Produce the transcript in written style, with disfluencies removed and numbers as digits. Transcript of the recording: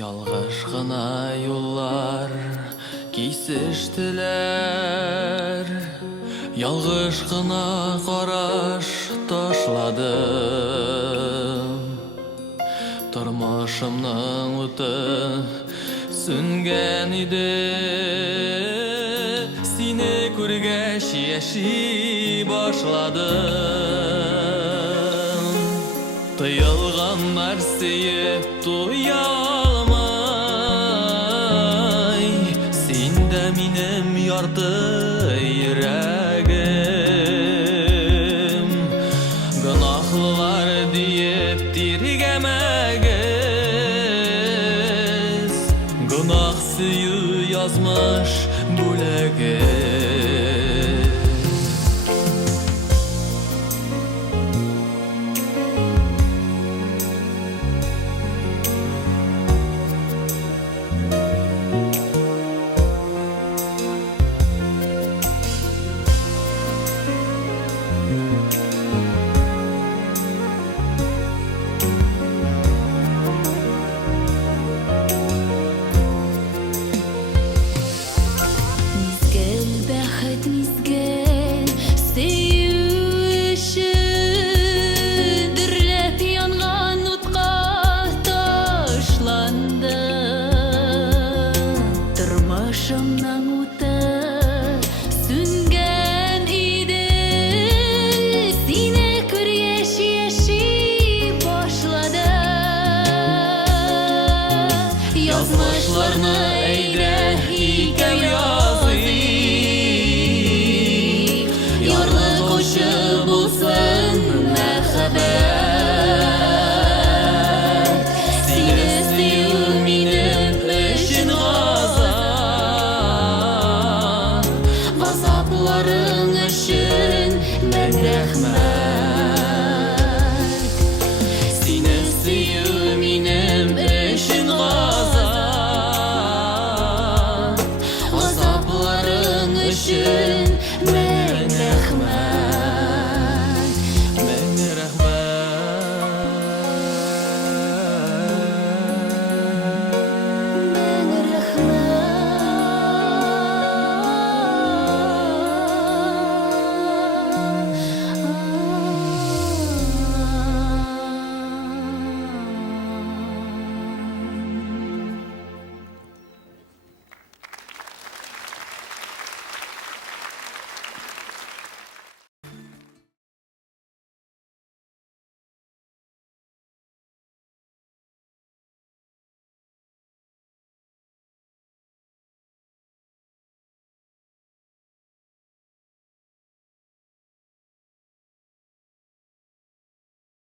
Ялгыш гына юллар кисештеләр, ялгыш гына караш ташладым. Тормышымның уты сүнгән иде, сине күргәч яши башладым. Тыйылганнар сөеп туя алмай, син дә минем ярты йөрәгем. Гынахлылар диеп тиргәмәгез, гынах сөю язмыш бүләгез. Тормышымның уты сүнгән иде, сине күргәч яши башладым. Язмышларны әйдә икәү языйк, ярлы кушы булсын мәхәббәт. Сине сөю минем өчен Газапларың өчен мең рәхмәт.